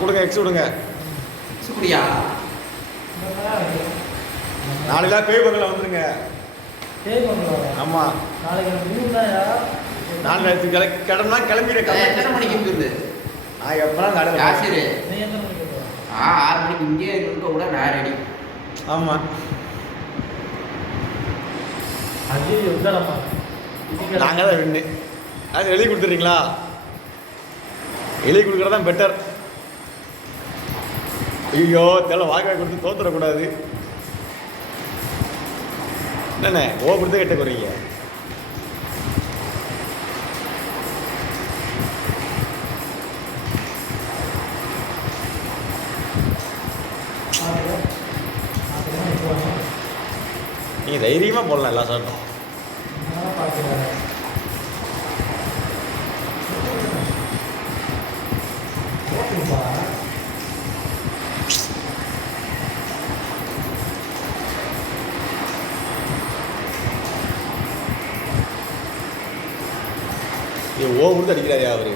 கொடுங்க எக்ஸ் கொடுங்க. சுப்படியா நாளைக்கு பேய் பங்களா வந்துருங்க. ஆமாம் நாளைக்கு கிளம்புனா கிளம்பிடுறேன். எத்தனை மணிக்கு இருக்குது? நான் எப்போலாம் கடை ஆசிரியர் 6 மணிக்கு இங்கே இருக்க கூட நான் ரெடி. ஆமாம் நாங்கள் தான் வின்னு. அது எழுதி கொடுத்துட்றீங்களா? எழுதி கொடுக்குறது தான் பெட்டர். ஐயோ தெரியல வாய்க்காய் கொடுத்து தோத்துடக்கூடாது. என்னண்ணே கொடுத்து கெட்ட குறீங்க. நீங்கள் தைரியமாக போடலாம் எல்லா சார்ட்டும். கொடுத்து அடிக்கிறாரே அவரு.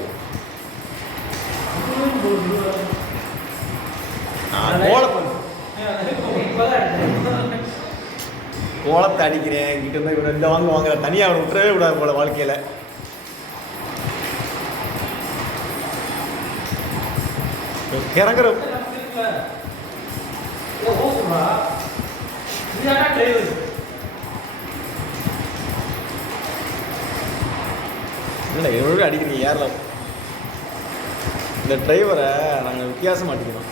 கோலத்தை அடிக்கிறேன் இங்கிட்ட இருந்தால் இவர் இந்த வாங்குற தனியாக அவர் விட்டுறவே விடாது போல வாழ்க்கையில். கிறங்குற இல்லை எவ்வளோ அடிக்கிறீங்க யாரில்? இந்த டிரைவரை நாங்கள் வித்தியாசமாக அடிக்கிறோம்.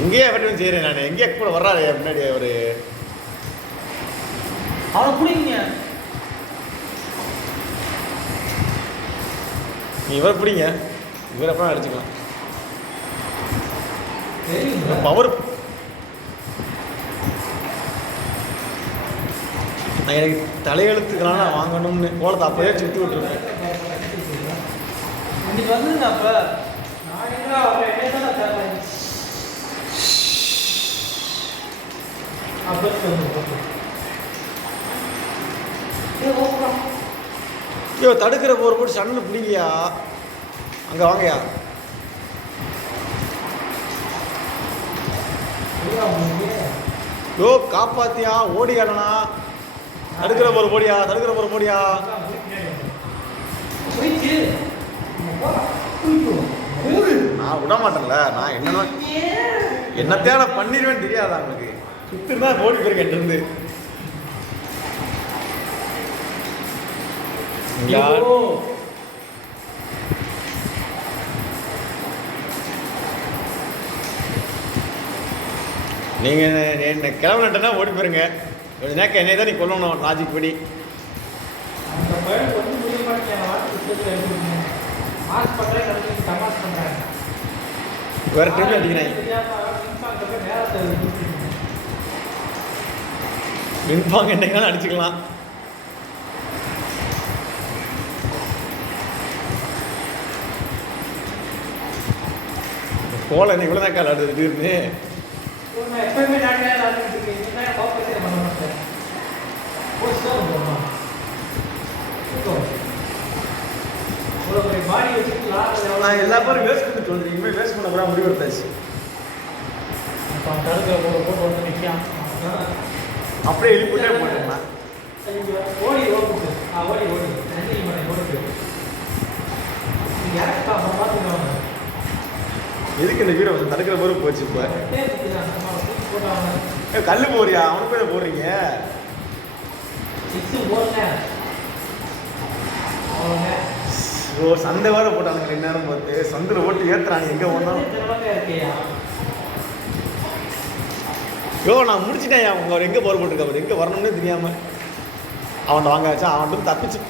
எங்கேயே எஃபர்ட்டும் செய்கிறேன் நான். எங்கேயே கூட வர்றாரு முன்னாடி அவர். அவனை பிடிங்க. நீ இவரை பிடிங்க. இவரை அப்புறம் அடிச்சுக்கலாம். பவர் நான் எனக்கு தலையெழுத்துக்கெல்லாம் நான் வாங்கணும்னு கோலத்தை அப்போயே சுற்றி விட்டுருக்கேன். இன்னைக்கு வந்துருங்க. அப்போ ஐயோ தடுக்கிற போட்டு சன்னு பிடிங்கயா. அங்கே வாங்கயா. யோ காப்பாத்தியா ஓடியாடனா. தடுக்கிற போர் போடியா. தடுக்கிற போர் போடியா. நான் விட மாட்டேன்ல. நான் என்னத்தையான பண்ணிடுவேன்னு தெரியாதா உங்களுக்கு? சுத்துனா ஓடி போயிருக்கேன் இருந்து. நீங்கள் என்ன கிளம்பினட்டனா ஓடி போயிருங்க. கொஞ்சம் நேரம் என்னை தான் நீ கொல்லணும் லாஜிக் படி. வேறு டைமில் அடிக்கிறேன். இன்பாங்க என்னைக்காலும் அடிச்சுக்கலாம். கோலை என்ன இவ்வளோ தான் கால் ஆடுது திடீர்னு. நான் எல்லா பேரும் வேஸ்ட் பண்ணி சொல்றீங்க. வேஸ்ட் பண்ண கூட முடிவு எடுத்தாச்சு. அப்படியே எழுப்பிட்டே போட்டோம்னா எதுக்கு இந்த வீரை வந்து தடுக்கிற போது போச்சு. இப்போ கல் போறியா? அவனுக்கு போய் போடுறீங்க. ஓ சந்தை வேற போட்டானுங்க. நேரம் பார்த்து சந்தில் ஓட்டு ஏத்துறானு எங்கே போனாலும். யோ நான் முடிச்சிட்டேன். அவங்க அவர் எங்கே போர் போட்டிருக்க அவர் எங்கே வரணும்னு தெரியாமல் அவன்கிட்ட வாங்க வச்சா அவன்கிட்ட தப்பிச்சு.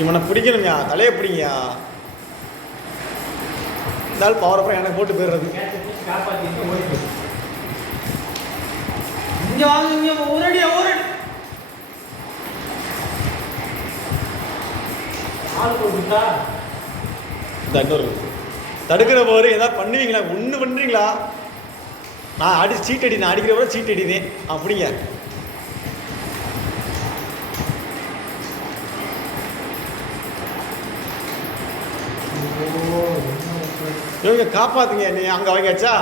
இவனை பிடிக்கணும்யா. தலையை பிடிங்கயா. இருந்தாலும் பவர் அப்புறம் எனக்கு போட்டு போயிடுறது. இங்க வாங்க இங்க ஒரடி ஆள் போட்டுட்டா இந்த இன்னொரு தடுக்கிற போது ஏதாவது பண்ணுவீங்களா? ஒன்று பண்ணுறீங்களா? நான் சீட் அடி, நான் அடிக்கிற போது சீட் அடிதேன் அப்படிங்க. இவங்க காப்பாத்துங்க. நீ அங்கே வாங்கியாச்சா?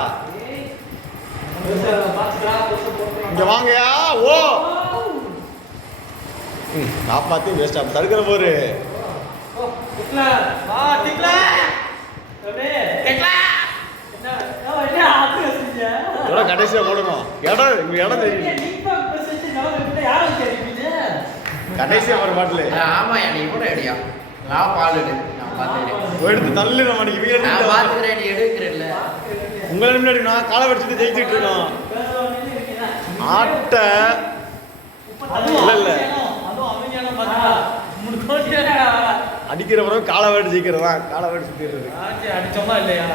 இங்கே வாங்கயா. ஓ காப்பாற்றி வேஸ்டாக தடுக்கிற போது கடைசியாக போடணும். இடம் தெரியும். கடைசியாக ஒரு பாட்டில். ஆமா நீ கூட ஐடியா. நான் பால் எடுத்து தள்ளு. நம்ம எடுக்கிறேன்ல உங்களை முன்னாடி நான் காலை வச்சுட்டு ஜெயிச்சுட்டு இருக்கோம். ஆட்ட இல்ல அடிக்கிறவரும் காலை வேட்டு ஜெயிக்கிறதா? காலை வேட்டு சுத்திடுறது அடிச்சோமா இல்லையா?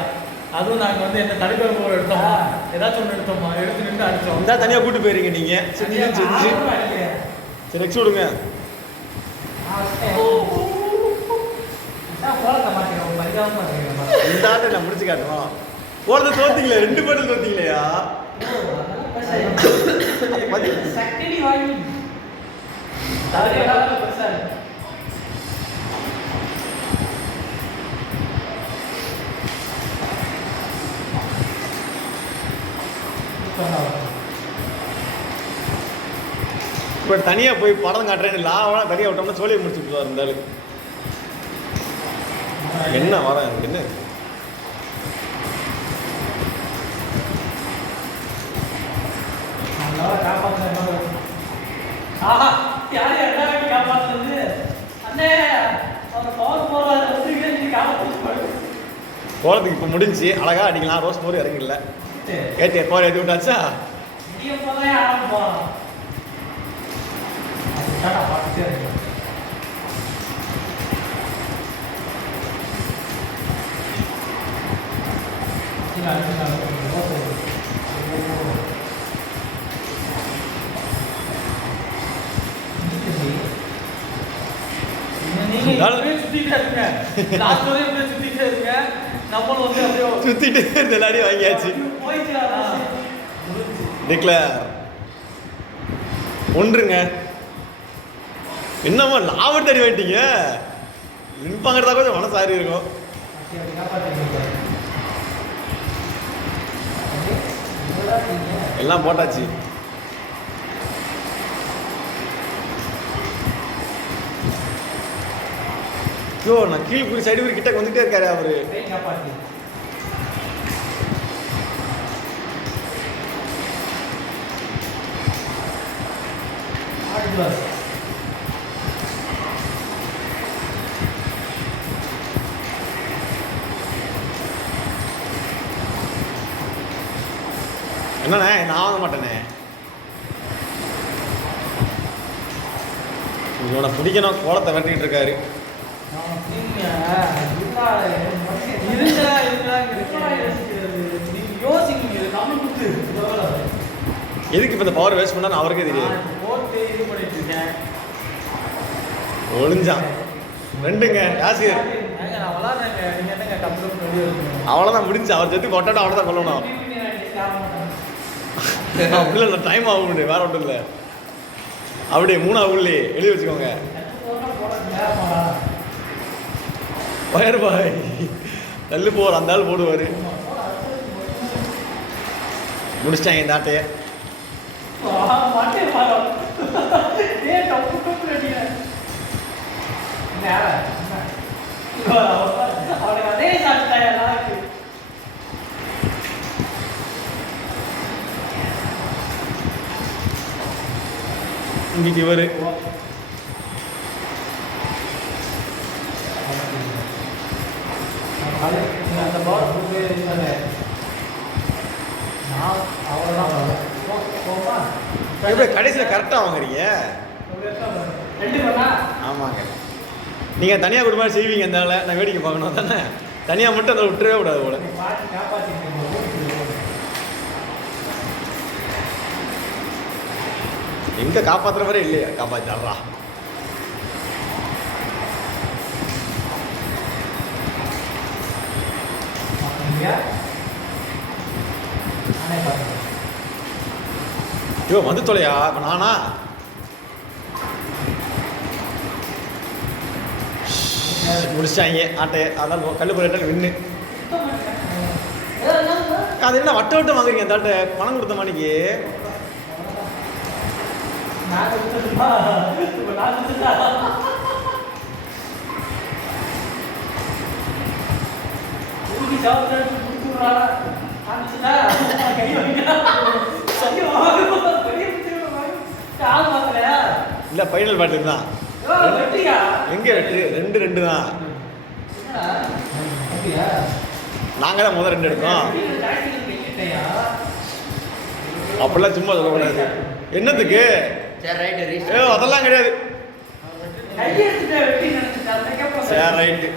அதுவும் நாங்க வந்து என்ன தடுக்கிற போர் எடுத்தோமா? ஏதாச்சும் ஒன்று எடுத்தோமா? எடுத்து நின்று அடிச்சோம். இந்த தனியாக கூட்டு போயிருங்க நீங்க. செஞ்சு சரி எக்ஸ் விடுங்க. இந்த ஆட்டை நான் முடிச்சு காட்டுறோம். போறது தோத்தீங்களே, 2 பாட்டில் தோத்தீங்களையா? இப்போ தனியாக போய் படம் காட்டுறேன்னு லாவெல்லாம் தனியாக விட்டோம்னா சோழியை முடிச்சு விட்டுருவார் இருந்தாலும். என்ன வர எனக்கு என்ன போகிறதுக்கு இப்போ முடிஞ்சு அழகா அடிக்கலாம். ரோஸ் போர் இறங்கல. ஏற்றி போர் ஏற்றி விட்டாச்சா? சுத்திட்டு எல்லாரையும் வாங்கியாச்சு. டிக்ளேர் ஒன்றுங்க. என்னம்மா லாபம் தடி வேட்டீங்க? நிற்பாங்கிறதா கொஞ்சம் மனசாரி இருக்கும். எல்லாம் போட்டாச்சு. ஐயோ நான் கீழ்குறி சைடு ஒரு கிட்ட வந்துட்டே இருக்காரு அவரு. என்னண்ணே நான் வாங்க மாட்டேனே. இவனை பிடிக்கணும். கோலத்தை வெட்டிட்டு இருக்காரு. எதுக்கு இப்ப இந்த பவர் வேஸ்ட் பண்ணா அவருக்கே தெரியாது. ஒளிஞ்சான் 2ங்க யாசிர். அவ்வளவுதான் முடிஞ்சு. அவர் சேர்த்து கொட்டாட்டா அவ்வளவுதான் கொல்லணும். அப்படி இல்லை டைம் ஆகும். வேற ஒன்றும் இல்லை. அப்படியே 3 உள்ளே எழுதி வச்சுக்கோங்க. பயர் பாய் நல்லு போவார். அந்த ஆள் போடுவார். முடிச்சிட்டாங்க இந்த ஆட்டையை. இன்றைக்கு இவர் அந்த பால் கடைசியில் கரெக்டாக வாங்குறீங்க. ஆமாங்க. நீங்கள் தனியாக குடும்பம் செய்வீங்க. இந்த வேலை நான் வேடிக்கை பார்க்கணும் தானே. தனியாக மட்டும் அதை விட்டுறவே கூடாது போல. எங்கே காப்பாற்றுற மாதிரி இல்லையா காப்பாற்றாரா ஐயோ வந்து தொலையா இப்போ நானா முடிச்சிட்டாங்க ஆட்டையை அதான் கல் போயிட்டாங்க வின்னு அது என்ன வட்ட வட்டம் வாங்குறீங்க அந்த ஆட்டை பணம் கொடுத்த மணிக்கு இல்ல ஃபைனல் பாட்டு தான் எங்க வெற்றி 2-2 தான் நாங்க தான் முதல் 2 எடுக்கோம் அப்படிலாம் சும்மா சொல்லக்கூடாது என்னத்துக்கு சரி ரைட் ஏ அதெல்லாம் கிடையாது சரி ரைட்டு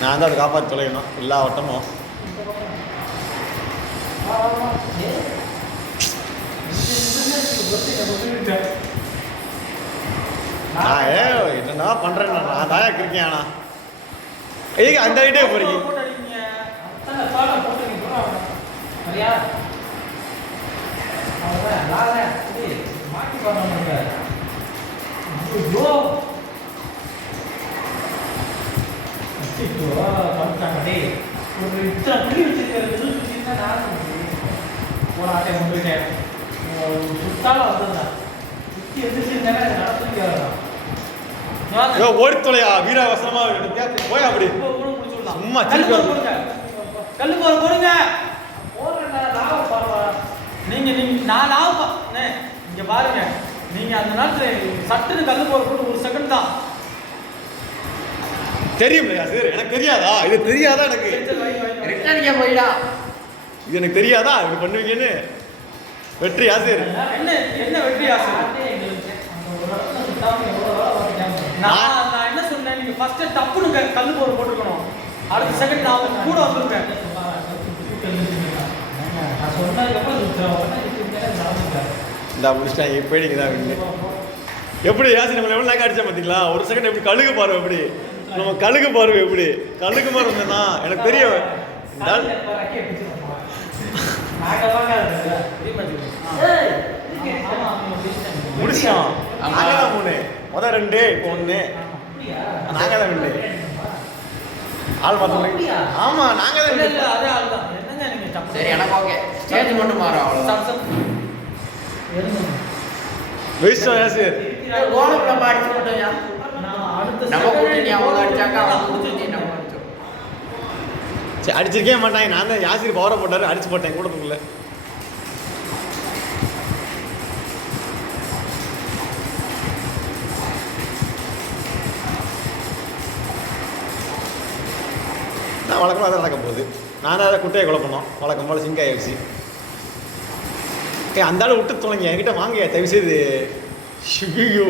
நான் தான் அதை காப்பாற்றி தொலைக்கணும் எல்லா வட்டமும் நான் என்னன்னா பண்றேன் நான் தாயா இருக்கேன் ஆனா ஐயா அந்த ஐடியா போறீங்க ஓடி தொலையா வீராவசனமா போய் அப்படி சும்மா கல்லு போடுங்க நீங்க நான் லாபம் இங்க பாருங்க நீங்க அந்த நேரத்துல சட்டுன்னு கல்லு போட்டு 1 செகண்ட் தான் தெரியும்லையா சார் எனக்கு தெரியாதா இது தெரியாதா எனக்கு ரிட்டர்ன் போயிடா இது எனக்கு தெரியாதா இது பண்ணுவீங்கன்னு வெற்றி ஆசிரியர் என்ன வெற்றி ஆசிரியர் நான் என்ன சொன்னேன் நீங்க ஃபர்ஸ்ட் டப்புன்னு கல்லு போட்டுக்கணும் அடுத்த செகண்ட் நான் கூட வந்திருக்கேன் நான் சொன்னதுக்கப்புறம் இந்த முடிச்சிட்டாங்க இப்போ நீங்க தான் வின்னு எப்படி யாசி நம்மளை எவ்வளோ நாக்க அடிச்சா பார்த்தீங்களா 1 செகண்ட் எப்படி கழுகு பாருவேன் எப்படி நம்ம கழுகு பாருவேன் எப்படி கழுகு மாதிரி இருந்தேன்னா எனக்கு தெரியும் முடிச்சோம் நாங்கள் தான் 3 முதல் 2 இப்போ 1 நாங்கள் தான் 2 ஆள் பார்த்தோம் ஆமா நாங்கள் தான் சரி எனக்கு ஓகே ஸ்டேஜ் மட்டும் மாறும் அவ்வளோ வெயிஸ்டா யாசிர் கோலம் நம்ம அடிச்சு போட்டோம்யா நம்ம கூட்டி அவங்க அடிச்சாக்கா அவங்க கூட்டி நம்ம அடிச்சோம் சரி அடிச்சிருக்கே மாட்டாங்க நான் தான் யாசிர் பவரை போட்டாரு அடிச்சு போட்டேன் கூடத்துக்குள்ள நான் வழக்கமாக தான் நடக்க போகுது நான் தான் அதை குட்டையை குழப்பணும் வழக்கம் போல் சிங்க் ஆயிடுச்சு அந்த ஆள் விட்டு தொலைங்க என்கிட்ட வாங்க தயவு செய்து ஐயோ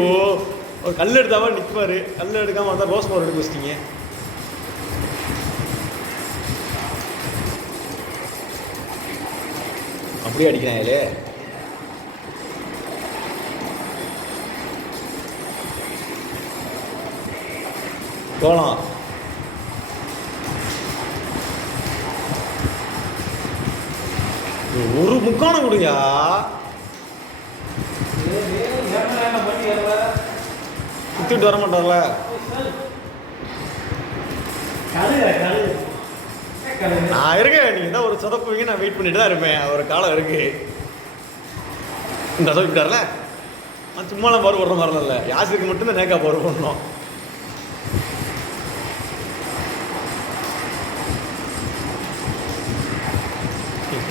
ஒரு கல் எடுத்தாவா நிற்பார் கல் எடுக்காமல் வந்தால் ரோஸ் பவர் எடுக்க வச்சிட்டிங்க அப்படியே அடிக்கிறாங்களே கோலம் ஒரு முக்கானம் கொடுங்க சுத்திட்டு வர மாட்டார்ல நான் இருக்கேன் நீங்க தான் ஒரு சொதப்புவீங்க நான் வெயிட் பண்ணிட்டு தான் இருப்பேன் ஒரு காலம் இருக்கு இந்த சொதப்பிட்டார்ல நான் சும்மாலாம் பவர் போடுற மாதிரிலாம் இல்லை யாசிருக்கு மட்டும்தான் நேக்கா பவர் போடணும்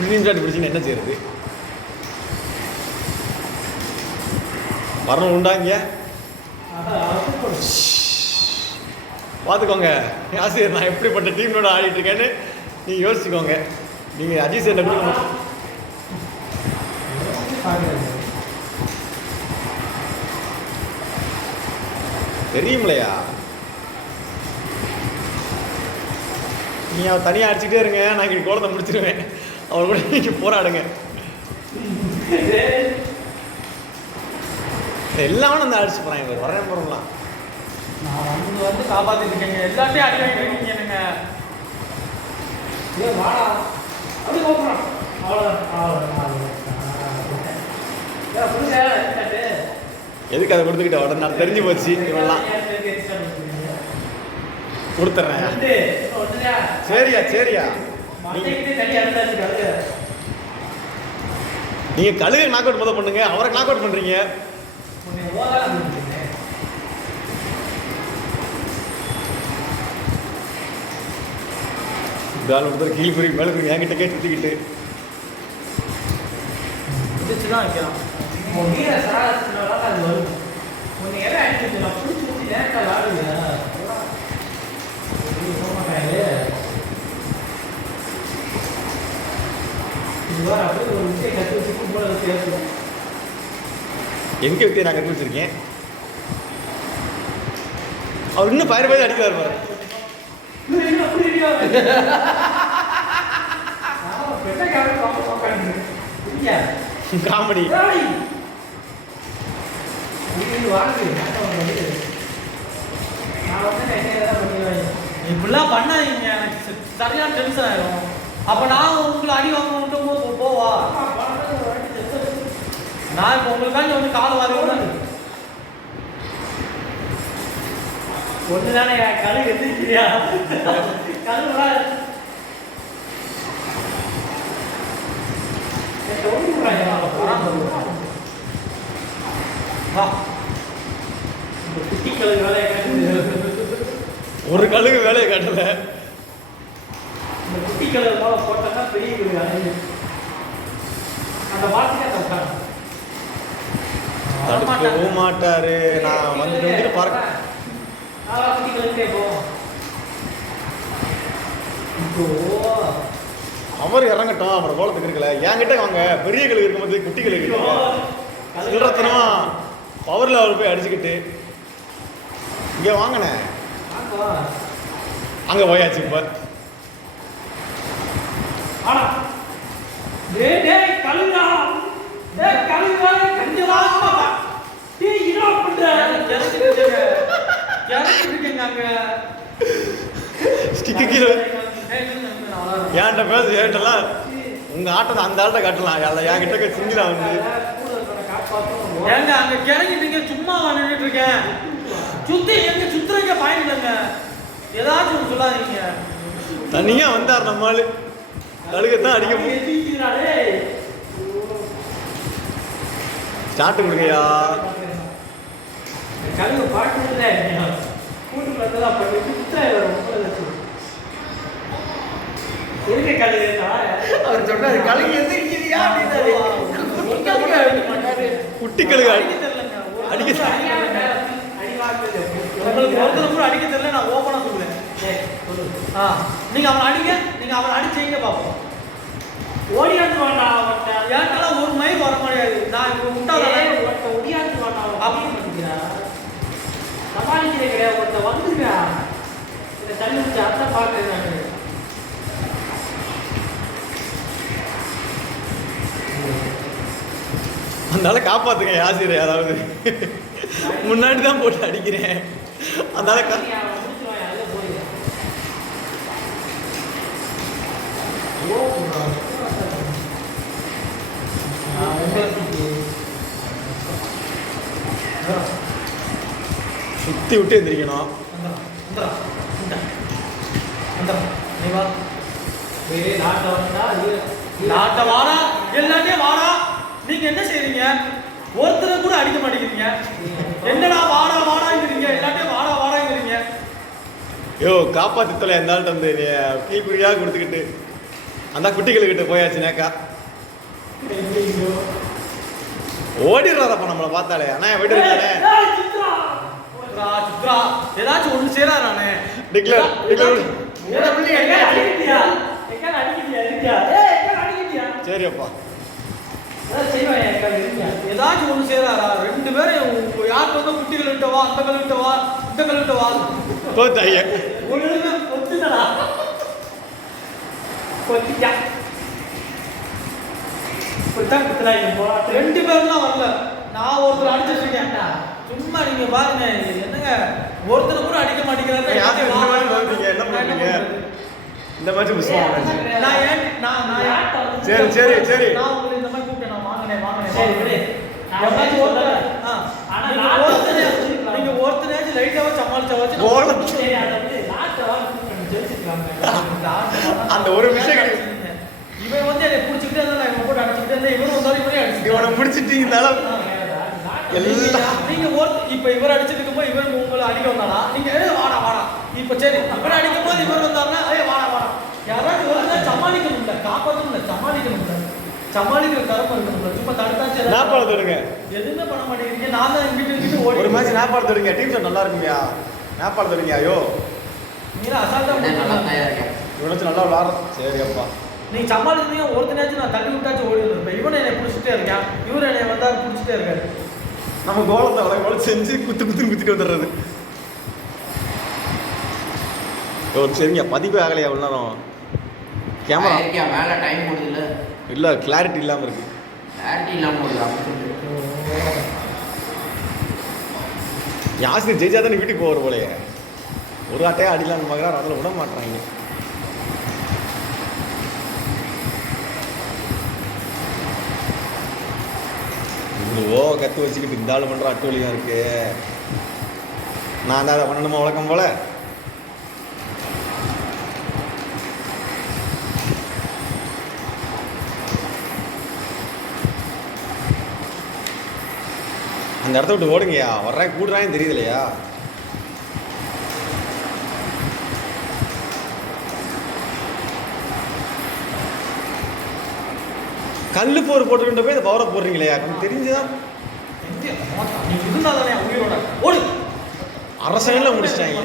ஸ்க்ரீன்ஷாட் பிடிச்சின்னு என்ன செய்யறது வரணும் உண்டாங்க பார்த்துக்கோங்க ஆசிரியர் நான் எப்படிப்பட்ட டீமோட ஆடிட்டு இருக்கேன்னு நீங்கள் யோசிச்சுக்கோங்க. நீங்கள் அஜித் சார் கொடுக்கணும். தெரியுமில்லையா? நீங்கள் அவர் தனியாக அடிச்சுட்டே இருங்க, நான் இங்கே கோலத்தை முடிச்சிடுவேன். அவர் கூட நீங்கள் போராடுங்க. எல்லாமே நான் அடிச்சு போகிறேன். இவர் வரேன் போகிறோம்லாம் நான் வந்து காப்பாற்றிட்டு இருக்கேங்க. எல்லாத்தையும் அடி வாங்கிட்டு இருக்கீங்க என்னங்க. வாடா அப்படி போகிறோம். எதுக்கு அதை கொடுத்துக்கிட்ட உடனே நான் தெரிஞ்சு போச்சு. இவெல்லாம் கொடுத்துட்றேன். சரியா சரியா நீங்கள் கழுகு நாக் அவுட் முதல் பண்ணுங்க, அவரை நாக் அவுட் பண்ணுறீங்க. கால் ஒருத்தர் கீழ் குறி மேலே குறி என்கிட்ட சுற்றிக்கிட்டு தான் வைக்கலாம். எங்கே வித்தியை நான் கற்று வச்சிருக்கேன். அவர் இன்னும் பயிர் பயிர் அடிக்கிறார் பாரு. காமெடி இப்படிலாம் பண்ணாதீங்க, எனக்கு சரியான டென்ஷன் ஆயிடும். அப்போ நான் உங்களை அடி வாங்க விட்டும் போது போவா? நான் இப்போ உங்களுக்காண்டி வந்து கால் வாரி ஒன்று தானே கழுகு எந்திரிக்கிறியா? கழுகுடா குட்டி கழுகு வேலையை காட்டுது. ஒரு கழுகு வேலையை காட்டல. இந்த குட்டி கழுகு போல போட்டா பெரிய கழுகு அந்த வார்த்தையை தடுக்கவும் மாட்டாரு. நான் வந்துட்டு பார்க்க குட்டி கழுகுட்டே போவோம். அவர் இறங்கட்டும், அவரை கோலத்துக்கு இருக்கல. என்கிட்ட வாங்க, பெரிய கழுகு இருக்கும்போது குட்டி கழுகு சொல்றத்தனமா பவரில் அவர் போய் அடிச்சுக்கிட்டு இங்கே வாங்கினே அங்கே போயாச்சு. இப்போ ஸ்டிக்கு கீழே ஏன்ட்ட பேச ஏன்ட்டெல்லாம் உங்கள் ஆட்டத்தை அந்த ஆட்டை காட்டலாம். என்கிட்ட சிங்கிலாம் வந்து ஏங்க அங்க கிறங்கிட்டீங்க, சும்மா நின்றுட்டு இருக்கேன். சுத்தி எங்க சுத்துறீங்க பாயிண்ட் இல்லைங்க. ஏதாச்சும் ஒன்று சொல்லாதீங்க. தனியா வந்தார் நம்மால் கழுகத்தான் அடிக்க ஸ்டார்ட் கொடுங்கய்யா. கழுகு பாட்டு இல்லை கூட்டு பார்த்ததான் பண்ணி அவர் சொன்னாரு கழுகு எந்திரிக்கிறியா அப்படின்னாரு. குட்டி கழுகு அடிக்க தெரியலங்க. உங்களுக்கு ஒருத்தர் கூட அடிக்க தெரியல. நான் ஓப்பனா சொல்லுவேன். நீங்க அவனை அடிக்க, நீங்க அவனை அடிச்சீங்க பார்ப்போம். ஓடியாந்து வேண்டாம். ஏன்ட்டாலும் ஒரு மைல் வர முடியாது. நான் இப்போ முட்டாள ஒடியாந்து வேண்டாம் அப்படின்னு பண்ணிக்கிறேன். சமாளிக்கிறே கிடையாது. ஒருத்த வந்துருங்க இந்த தண்ணி வச்சு அத்தை பார்க்குறேன். நான் அதனால காப்பாத்துங்க ஆசிரியர். யாராவது முன்னாடி தான் போட்டு அடிக்கிறேன். அதனால சுத்தி விட்டு எந்திரிக்கணும். நாட்டை வாடா, எல்லாத்தையும் வாடா. நீங்க என்ன செய்றீங்க? ஒருத்தர் கூட அடிக்க மாட்டேங்கிறீங்க. என்னடா வாடா வாடாங்கிறீங்க, எல்லாத்தையும் வாடா வாடாங்கிறீங்க. யோ காப்பாத்தி தொலை அந்த ஆள்கிட்ட வந்து கீழ்குறியாக கொடுத்துக்கிட்டு அந்த குட்டிகளுக்கிட்ட போயாச்சு. நேக்கா ஓடிடுறாரப்பா நம்மளை பார்த்தாலே. அண்ணா வீட்டு ஏதாச்சும் ஒண்ணு செய்யறானே. டிக்ளேர் சரி அப்பா ஏதாச்சும் ஒண்ணு செய்யறாரா? 2 பேரும் யாருக்கு வந்து குட்டிகள் விட்டவா, அந்த கல் விட்டவா, இந்த கல் விட்டவா, தோத்தாங்க ஒழுங்கா கொத்துடா கொத்தியா கொத்தான் குத்துறாங்க போ. 2 பேர்லாம் வரல. நான் ஒருத்தர் அடிச்சிருக்கேன். சும்மா நீங்க பாருங்க என்னங்க ஒருத்தர் கூட அடிக்க மாட்டேங்கிறாரு. என்ன பண்ணுவீங்க இந்த மாதிரி புஷ்பம் நான் ஏன் நான் சரி சரி சரி நான் உங்களை இந்த மாதிரி கூப்பிட்டேன். நான் வாங்கினேன் சரி விடு. யாராச்சும் ஒருத்தர் நீங்க ஒருத்தராச்சும் லைட்டாவா சமாளிச்சா வச்சு சரி அதை வந்து லாஸ்ட் வந்து ஜெயிச்சிருக்காங்க. அந்த ஒரு விஷயம் இவன் வந்து என்னை பிடிச்சிக்கிட்டே இருந்தா இவன் போட்டு அடிச்சுக்கிட்டே இருந்தா இவரும் வந்தாலும் இவரே அடிச்சு இவனை முடிச்சிட்டீங்கனால எல்லாம் நீங்க இப்ப இவர் அடிச்சிட்டு இருக்கும்போது இவர் உங்களை அடிக்க வந்தானா நீங்க வாடா வாடா இப்ப சரி இவர் அடிக்கும் போது இவர் வந்தாருன்னா வாடா வாடா யாராச்சும் ஒரு சமாளிக்கணும்ல காப்பாற்றணும்ல சமாளிக்கணும்ல சமாளிக்கிற திறமை இருக்கணும்ல. சும்மா தடுத்தாச்சு நாப்பாடு தொடுங்க எதுவுமே பண்ண மாட்டேங்கிறீங்க. நான் தான் இங்கிட்டு ஓடி ஒரு மேட்ச் நாப்பாடு தொடுங்க டீம் ஷாட் நல்லா இருக்குமியா நாப்பாடு தொடுங்க ஐயோ நீங்க அசால்ட்டா நல்லா தயாரிக்க இவனாச்சும் நல்லா விளாடுறோம் சரி அப்பா நீங்க சமாளிக்கிறீங்க. ஒருத்தனாச்சும் நான் தள்ளி விட்டாச்சும் ஓடி இருப்பேன். இவனை என்னை பிடிச்சிட்டே இருக்கேன், இவரு என்னை வந்தாரு பிடிச்சிட்டே இருக்காரு. நம்ம கோலத்தை வளை செஞ்சு குத்திட்டு வந்துடுறது. ஒரு சரிங்க பதிவு ஆகலையா இவ்வளோ நேரம் கேமரா இருக்கியா மேலே டைம் போடுதுல்ல இல்லை கிளாரிட்டி இல்லாமல் இருக்கு. கிளாரிட்டி இல்லாமல் போடுது யாசினி ஜெயிச்சா தானே வீட்டுக்கு போகிற போலையே ஒரு ஆட்டையா அடிலான்னு பார்க்குறாரு அதில் விட மாட்டாங்க. இவ்வளோ கற்று வச்சுக்கிட்டு இந்த ஆள் பண்ணுற அட்டோலியாக இருக்கு. நான் தான் அதை பண்ணணுமா வழக்கம் போல. அந்த இடத்த விட்டு ஓடுங்கய்யா வர்றேன் கூடுறான்னு தெரியுதுலையா. கல்லு போர் போட்டுக்கிட்ட போய் இந்த பவரை போடுறீங்களேயா கொஞ்சம் தெரிஞ்சுதான். அரசாங்கம் முடிச்சிட்டாங்க.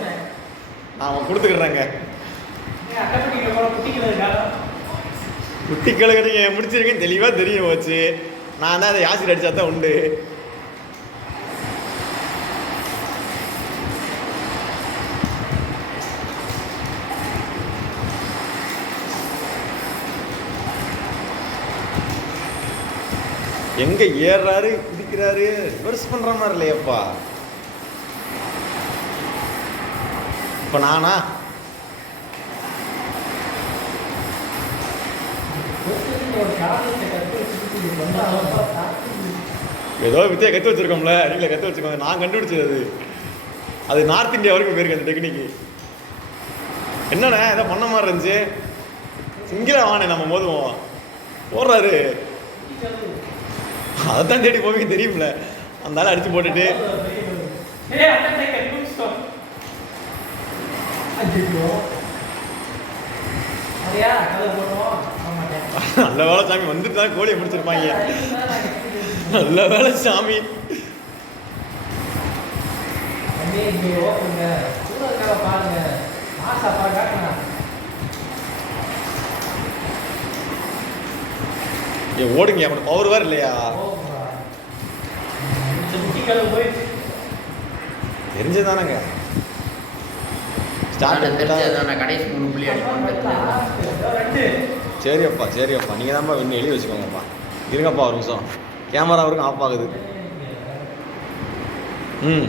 நான் கொடுத்துக்கிறேங்க குட்டி கழுகுறீங்க முடிச்சிருக்கேன் தெளிவாக தெரியும் வச்சு. நான் தான் அதை யாசிர் அடிச்சா தான் உண்டு. எங்க ஏறாரு குதிக்கிறாரு ரிவர்ஸ் பண்ற மாதிரி இல்லையப்பா. இப்ப நானா ஏதோ வித்தியா கற்று வச்சிருக்கோம்ல நீங்களே கற்று வச்சுக்கோங்க. நான் கண்டுபிடிச்சது அது. அது நார்த் இந்தியா வரைக்கும் போயிருக்கு அந்த டெக்னிக்கு. என்னண்ணே ஏதோ பண்ண மாதிரி இருந்துச்சு. சிங்கிளா வானே நம்ம மோதுவோம் போடுறாரு. அதான் தேடி போவீங்க தெரியும்ல. அந்த ஆள் அடிச்சு போட்டுட்டு நல்ல வேலை சாமி வந்துட்டு தான் கோழியை பிடிச்சிருப்பாங்க. நல்ல வேலை சாமி. ஓடுங்க அப்படி பவர் வேறு இல்லையா தெரிஞ்சதானங்க. கடைசி 3 புள்ளி சரி அப்பா சரி அப்பா நீங்கள் தான்ப்பா இன்னும் எழுதி வச்சுக்கோங்கப்பா. இருங்கப்பா ஒரு நிமிஷம் கேமரா வரைக்கும் ஆஃப் ஆகுது. ம்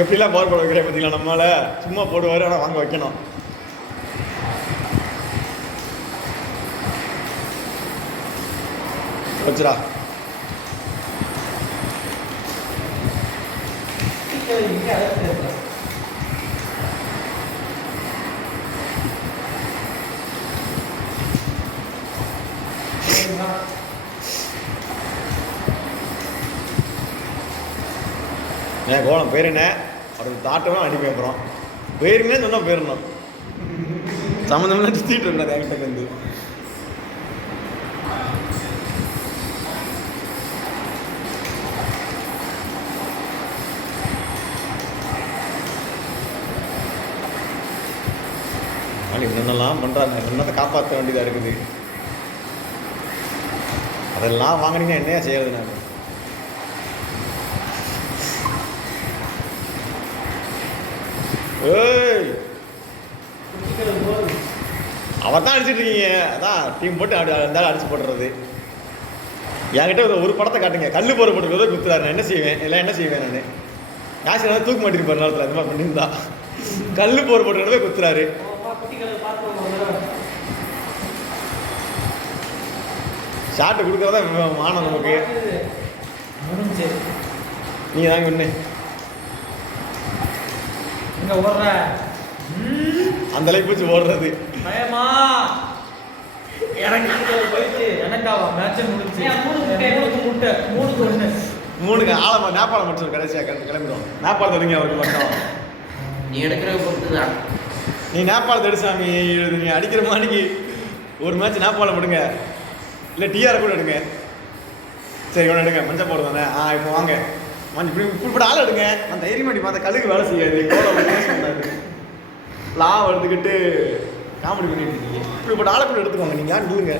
எப்படிலாம் பவர் போட வைக்கிறேன் பார்த்தீங்களா. நம்மளால சும்மா போடுவார் ஆனால் வாங்க வைக்கணும். வச்சுரா என் கோலம் பேர் என்ன அவருக்கு தாட்டமாக அடிப்பேன் அப்புறம் பேருமே சொன்னால் போயிடணும் சம்மந்தமெல்லாம் சுற்றிட்டு இருந்தார் என்கிட்ட வந்து என்னென்னலாம் பண்ணுறாங்க என்னத்தை காப்பாற்ற வேண்டியதாக இருக்குது அதெல்லாம் வாங்கினீங்க என்னையா செய்யறது நான் ஏய் அவர் தான் அடிச்சுட்டு இருக்கீங்க அதான் டீம் போட்டு அப்படி இருந்தாலும் அடிச்சு போட்டுறது என்கிட்ட ஒரு படத்தை காட்டுங்க கல் போற போட்டுக்கிறத குத்துறாரு நான் என்ன செய்வேன் எல்லாம் என்ன செய்வேன் நான் யாசினா தூக்க மாட்டிருப்பார் நேரத்தில் அந்த மாதிரி பண்ணியிருந்தா கல் போற போட்டுக்கிறத குத்துறாரு ஷார்ட் கொடுக்கறதா மானம் நமக்கு நீங்க தாங்க ஒண்ணு இங்க ஓடுற அந்த லைஃப் வச்சு ஓடுறது பயமா எனக்கு போயிட்டு எனக்காவா மேட்ச் முடிஞ்சு மூணுக்கு ஒண்ணு மூணுக்கு ஆழமா நேபாளம் மட்டும் கடைசியா கிளம்பிடும் நேபாளத்தை எடுங்க அவருக்கு மட்டும் நீ எடுக்கிற பொறுத்து தான் நீ நேபாளத்தை எடு சாமி நீ அடிக்கிற மாதிரிக்கு ஒரு மேட்ச் நேபாளம் எடுங்க இல்லை டிஆர் கூட எடுங்க சரி ஒன்று எடுங்க மஞ்சள் போடுறது தானே இப்போ வாங்க மஞ்சள் இப்படி ஆள் எடுங்க அந்த தைரியமாடி பார்த்த கழுகு வேலை செய்யாது சொன்னாரு லாபம் எடுத்துக்கிட்டு காமெடி பண்ணிட்டு இருக்கீங்க இப்படிப்பட்ட ஆளை கூட எடுத்துக்கோங்க நீங்கள் யார் நில்லுங்க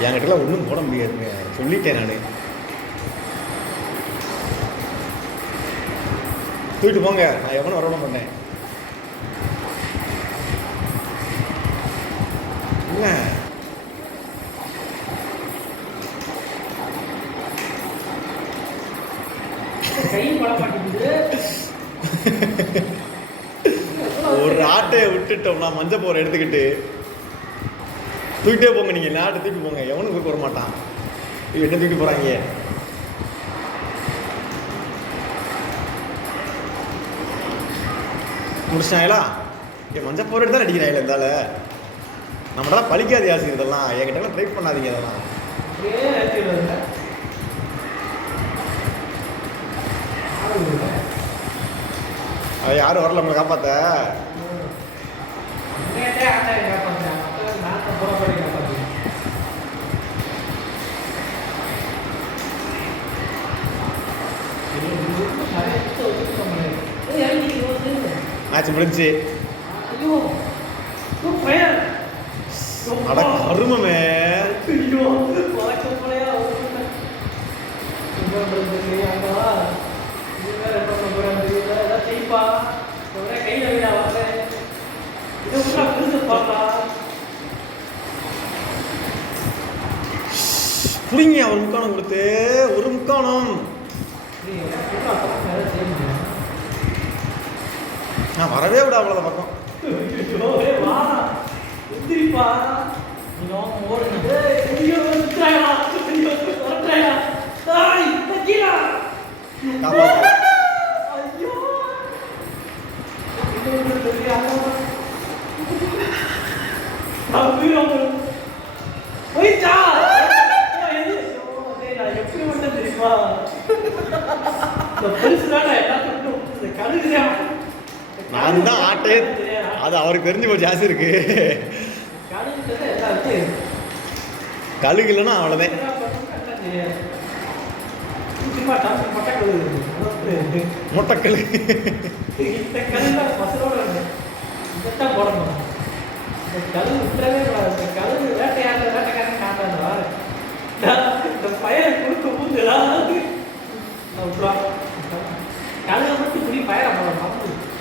என்கிட்டலாம் ஒன்றும் போட முடியாதுங்க சொல்லிட்டேன் நான் தூக்கிட்டு போங்க நான் எவனும் வரவிட மாட்டேன் என்ன ஒரு ஆட்டையை விட்டுட்டோம்னா மஞ்சள் போற எடுத்துக்கிட்டு தூக்கிட்டே போங்க நீங்க நாட்டை தூக்கி போங்க எவனும் தூக்கி வர மாட்டான் என்ன தூக்கி போறாங்க முடிச்சாங்களா என் மஞ்சள் போற எடுத்து தான் அடிக்கிறாங்களே இருந்தால நம்மளால பழிக்காது யாசி இதெல்லாம் என்கிட்ட ட்ரை பண்ணாதீங்க இதெல்லாம் யாரும் வரல நம்மளை காப்பாத்த மேட்ச் முடிஞ்சு அட கருமமே புரிங்க ஒரு முக்கானம் கொடுத்து ஒரு முக்கானம் நான் வரவே விட அவ்வளோ பக்கம் நான் தான் ஆட்டே அது அவருக்கு தெரிஞ்சு போச்சு ஆசை இருக்கு கழுகு இல்லைன்னா அவ்வளோதான் மொட்டைக்கல்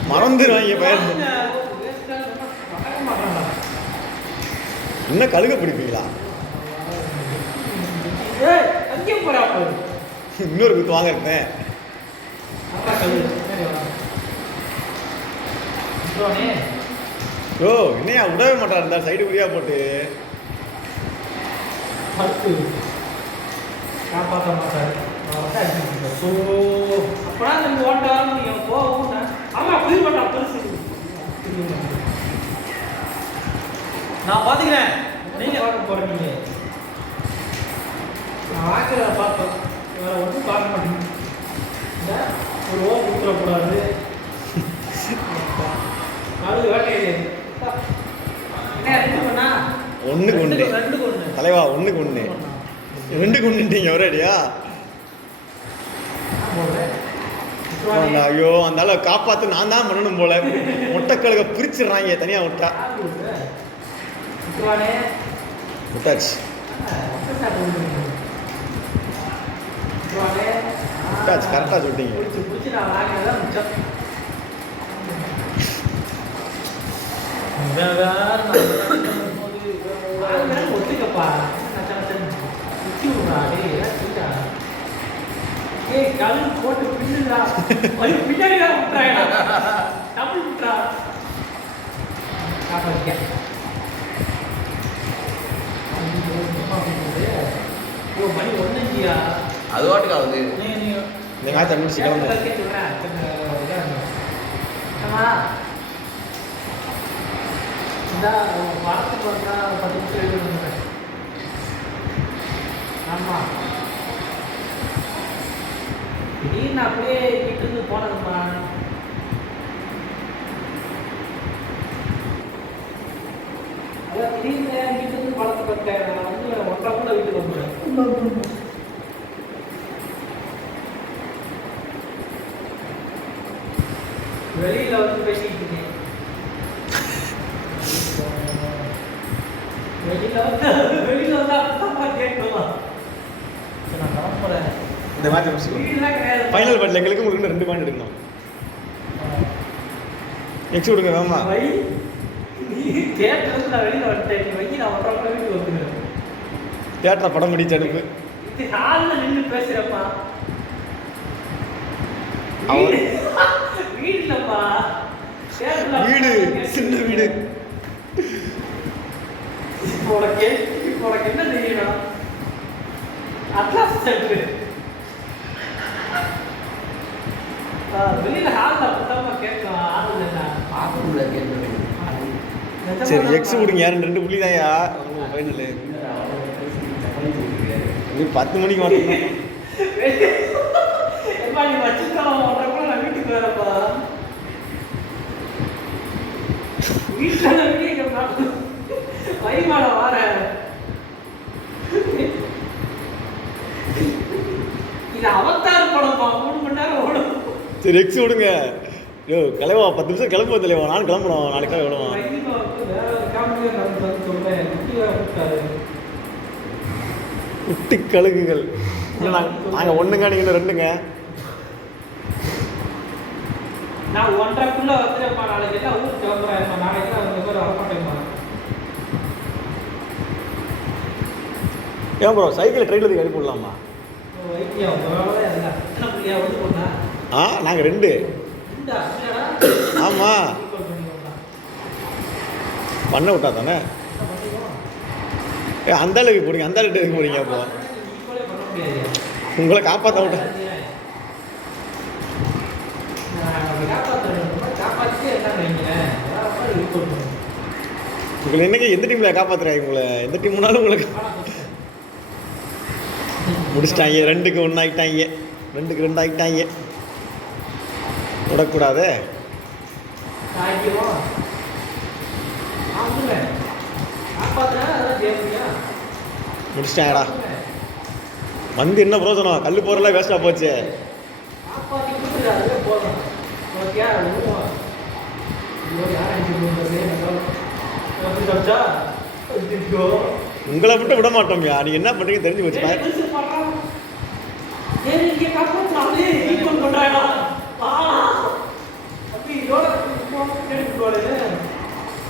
மறந்துடுவாங்க பயிர் இன்னும் கழுக பிடிப்பீங்களா இன்னொரு குத்து வாங்க இருக்கேன் ஓ என்னையா விடவே மாட்டார் இருந்தா சைடு குறியா போட்டு காப்பாற்ற மாட்டாரு அப்படா நம்ம ஓட்டாரம் நீங்க போகும் ஆமா புரிய மாட்டா பெருசு நான் பாத்துக்கிறேன் நீங்க வாங்க போறீங்க நான் ஆக்கிற பார்த்தோம் ஒன்றும் பார்க்க மாட்டேங்குது. இந்த ஒரு ஓம் ஊற்றக்கூடாது. அது வேட்டையாது. என்ன ரெண்டு பண்ணா? ஒன்றுக்கு ஒன்று ரெண்டுக்கு ஒன்று. தலைவா, ஒன்றுக்கு ஒன்று. ரெண்டுக்கு ஒன்றுட்டீங்க ஒரே அடியா. ஐயோ, அந்த அளவு காப்பாற்று நான் தான் பண்ணணும் போல. மொட்டைக்கழுக பிரிச்சிடுறாங்க தனியாக விட்டா. விட்டாச்சு விட்டாச்சு, கரெக்டாக சொல்லிட்டீங்க. ஒத்துக்கப்பா போட்டு பின்னுடா பின்னாடி விட்டுறாங்க டபுள் விட்டுறா மணி ஒன்றுஞ்சியா அது வாட்டுக்கு ஆகுது. நீங்கள் ஆச்சு முடிச்சு கிளம்புங்க. வாரத்துக்கு வந்தா 10 நிமிஷம் எழுதுறேன். ஆமாம், திடீர்னு அப்படியே வீட்டுக்கு போனதும்மா. அதான் திடீர்னு வீட்டுக்கு பழக்கப்பட்டேன். நான் வந்து 1.5 கூட வீட்டுக்கு வந்துடுவேன். வெளியில வந்து பேசிக்கிட்டு இருக்கேன். வெளியில வந்து அப்படித்தான் கேட்கலாம். நான் கிளம்புறேன். இந்த மேட்ச் முடிச்சுக்கோ. வீடுலாம் கிடையாது. ஃபைனல் பேட்டில் எங்களுக்கு உங்களுக்கு 2 பாயிண்ட் எடுக்கணும். எக்ஸ் விடுங்க வேமா. வை நீ கேட்டது நான் வெளியில வந்துட்டேன். நீ வை, நான் 1.5 கூட வீட்டுக்கு வந்துடுவேன். தியேட்டர் படம் முடிச்சு அடுப்பு. இது ஹாலில் நின்று பேசுகிறப்பா. வீடு இல்லைப்பா, வீடு, சின்ன வீடு. இப்போ உனக்கு என்ன தெரியணும்? அட்லாஸ் செட்டு வெளியில ஹாலில் அப்படித்தான்ப்பா கேட்கலாம். ஆள் என்ன பாத்ரூம்ல கேட்டு சரி, எக்ஸ் விடுங்க. 2 புள்ளி தான்யா ஃபைனலு. நீ 10 மணிக்கு வரணும். நீ வச்சுக்கலாம் 1.5 கூட நான் வீட்டுக்கு வரப்பா. வீட்டில் வீடியோ வைமாட வார இது அவதார் படம்ப்பா. 3 மணி நேரம் ஓடும். சரி, எக்ஸ் விடுங்க. யோ கலைவா, 10 நிமிஷம் கிளம்புவ தலைவா. நானும் கிளம்பணும். நாளைக்காக விடுவோம். குட்டி கழுகுகள். நாங்கள் ஒன்றுங்க, நீங்கள் 2ங்க. நான் 1.5 வந்துடுறேன்ப்பா. நாளைக்கு எல்லாம் ஊருக்கு கிளம்புறேன். நாளைக்கு அந்த மாதிரி வரமாட்டேன்ப்பா. ஏன் ப்ரோ, சைக்கிள் ட்ரெயினுக்கு அனுப்பி விடலாமா? வைத்தியம் எத்தனை புள்ளியா வந்து போனா? நாங்கள் 2. ஆமாம், பண்ண விட்டா தானே. அந்த அளவுக்கு போறீங்க, அந்த அளவுக்கு போறீங்க. அப்போ உங்களை காப்பாற்ற விட்டா. உங்களை என்னங்க எந்த டீமில் காப்பாற்றுறாங்க? உங்களை எந்த டீம்னாலும் உங்களுக்கு முடிச்சிட்டாங்க. 2க்கு 1 ஆகிட்டாங்க. 2க்கு 2 ஆகிட்டாங்க. விடக்கூடாது. முடிச்சிட்டாங்கடா. வந்து என்ன பிரோஜனம்? கல் போறலாம் வேஸ்ட்டாக போச்சு. உங்களை மட்டும் விட மாட்டோம்யா. நீ என்ன பண்றீங்க தெரிஞ்சு போச்சு.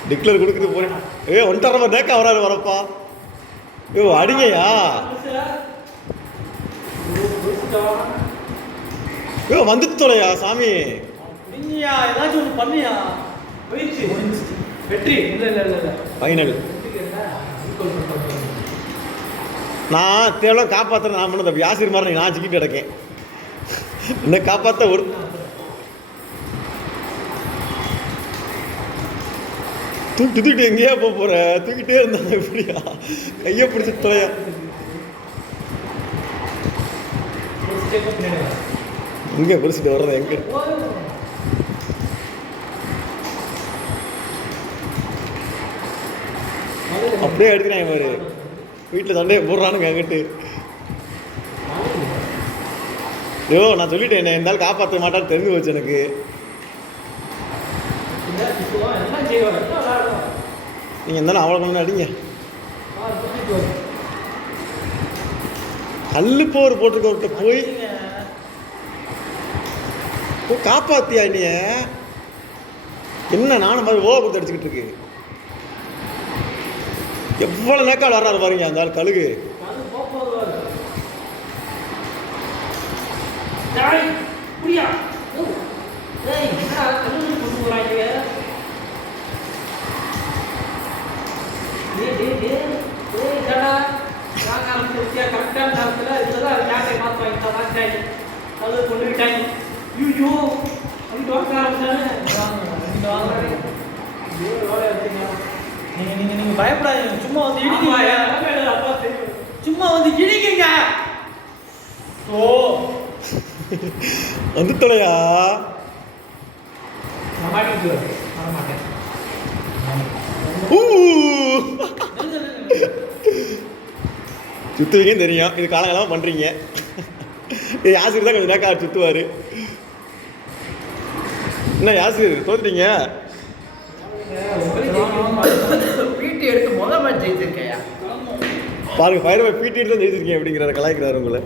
டிக்ளர் கொடுக்குறது போறேன். 1.5 தேக்க வராது வரப்பா. அடிங்கயா. வந்துட்டு தொலையா சாமி. ஏதாச்சும் ஒன்று பண்ணியா? வெற்றி இல்லை ஃபைனல். நான் தேவை காப்பாற்றுறேன். நான் பண்ண யாசிர் மாதிரி நான் சிக்கிட்டு கிடக்கேன். என்னை காப்பாற்ற ஒரு தூக்கிட்டு எங்கேயா போற? தூக்கிட்டே இருந்தாங்க. எப்படியா கையை பிடிச்சி தொலையா? மிஸ்டேக்கும் பின்னாடி இங்கே பிடிச்சிட்டு வர்றது எங்கே அப்படியே எடுக்கிறாங்க பாரு வீட்டில் சண்டையை போடுறானுங்க என்கிட்ட ஐயோ நான் சொல்லிட்டேன் என்ன இருந்தாலும் காப்பாற்ற மாட்டான்னு தெரிஞ்சு போச்சு எனக்கு எல்லாம் செய்வார் விளாடுவோம் நீங்கள் இருந்தாலும் அவ்வளோ பண்ண அடிங்க கல்லு போர் போட்டிருக்க போய் காப்பாத்தியா நீ என்ன நானும் மாதிரி ஓவ கொடுத்து அடிச்சுக்கிட்டு இருக்கு எவ்வளோ நேக்கால் வர்றாரு பாருங்க அந்த ஆள் கழுகு கரெக்டான நேரத்தில் இதுதான் விளையாட்டை மாற்ற வாங்கிட்டாங்க அது கொண்டு விட்டாங்க ஐயோ அப்படி தோற்க ஆரம்பிச்சானே நீங்கள் பயப்படாதீங்க சும்மா வந்து இடிங்க சும்மா வந்து இடிங்க ஓ வந்து தொலையா நான் மாட்டேன் சுத்துவீங்கன்னு தெரியும் இது காலகாலமாக பண்ணுறீங்க இது யாசிர் தான் கொஞ்சம் நேரம் சுற்றுவார் என்ன யாசிர் தோத்துட்டீங்க வீட்டு எடுத்து முதல் மேட்ச் ஜெயிச்சிருக்கையா பாருங்க ஃபயர் பீட்டி தான் ஜெயிச்சிருக்கீங்க அப்படிங்கிறத கலாய்க்கிறாரு உங்களை